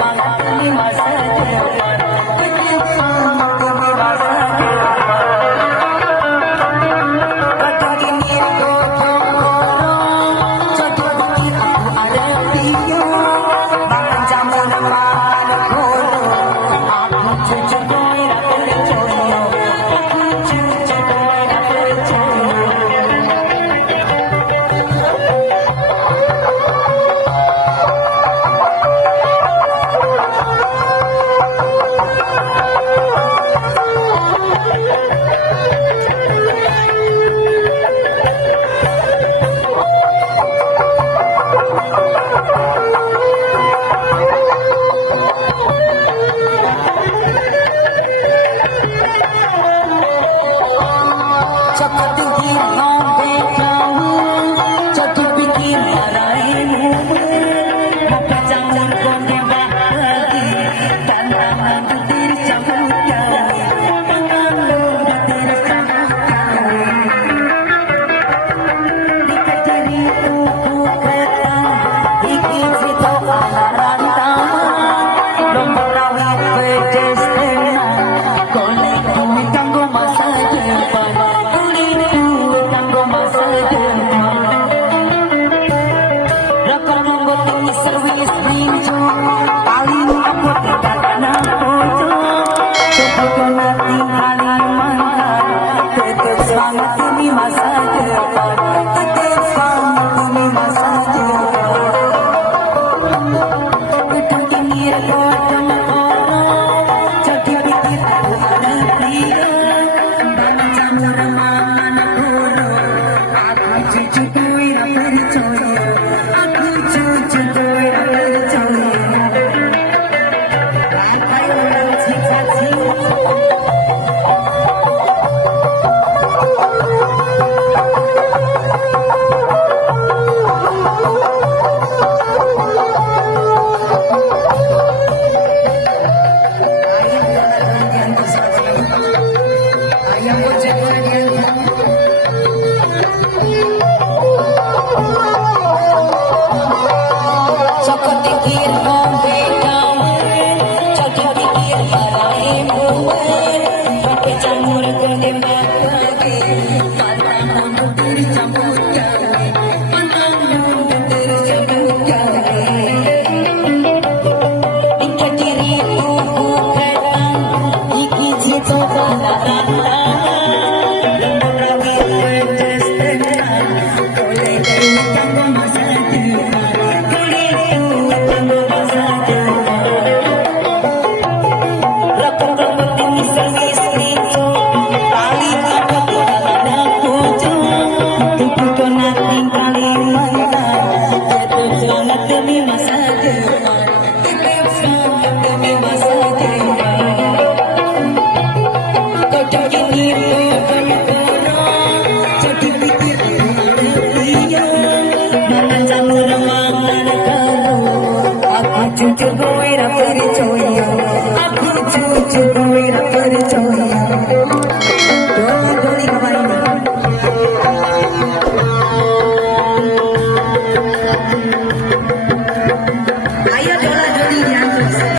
semangat demi masa depan. Tetap semangat demi masa depan. Kadang ini aku dorong, jodoh bikin aku ada bingung. Bahkan zaman mana kono, aku jujur boy tak percaya. Aku jujur boy tak percaya. Cakap tinggi ngombe jauh, jatuh pikir darahmu. Maka jangan kau nembak lagi, tantangan butir cabut kali, tantangan butir cabut kali. Di diriku ku ketang, ikut itu anak rantangan. Lombok rawit pedestrian, golek duit kanggo masa depan. Servis pinju paling aku tidak kena foto, coba nanti paling mantan. Tetap semangat demi masa depan. Tetap semangat demi masa depan. Kadang ini rekodo